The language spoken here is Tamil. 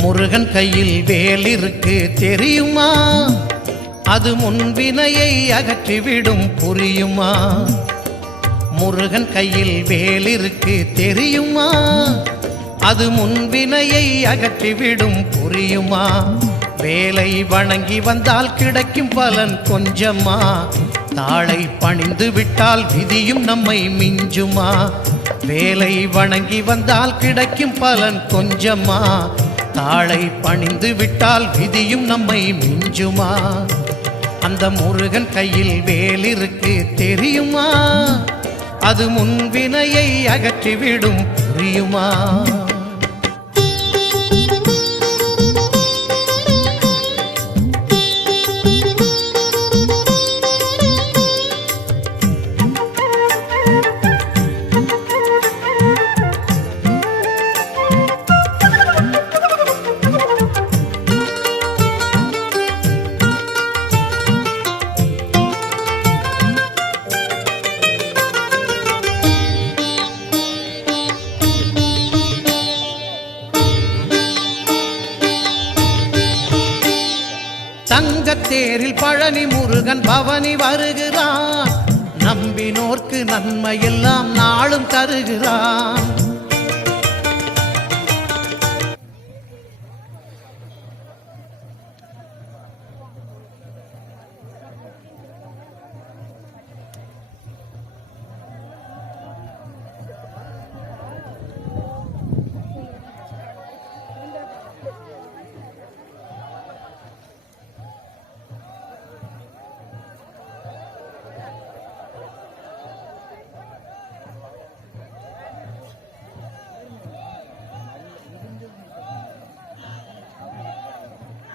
முருகன் கையில் வேல் இருக்கு தெரியுமா? அது முன்வினையை அகற்றிவிடும் புரியுமா? முருகன் கையில் வேல் இருக்கு தெரியுமா? அது முன்வினையை அகற்றிவிடும் புரியுமா? வேலை வணங்கி வந்தால் கிடைக்கும் பலன் கொஞ்சமா? தாளை பணிந்து விட்டால் விதியும் நம்மை மிஞ்சுமா? வேலை வணங்கி வந்தால் கிடைக்கும் பலன் கொஞ்சமா? தாளை பணிந்து விட்டால் விதியும் நம்மை மிஞ்சுமா? அந்த முருகன் கையில் வேல் இருக்கு தெரியுமா? அது முன்வினையை அகற்றிவிடும் புரியுமா? தங்கத்தேரில் பழனி முருகன் பவனி வருகிறான். நம்பினோர்க்கு நன்மையெல்லாம் நாளும் தருகிறான்.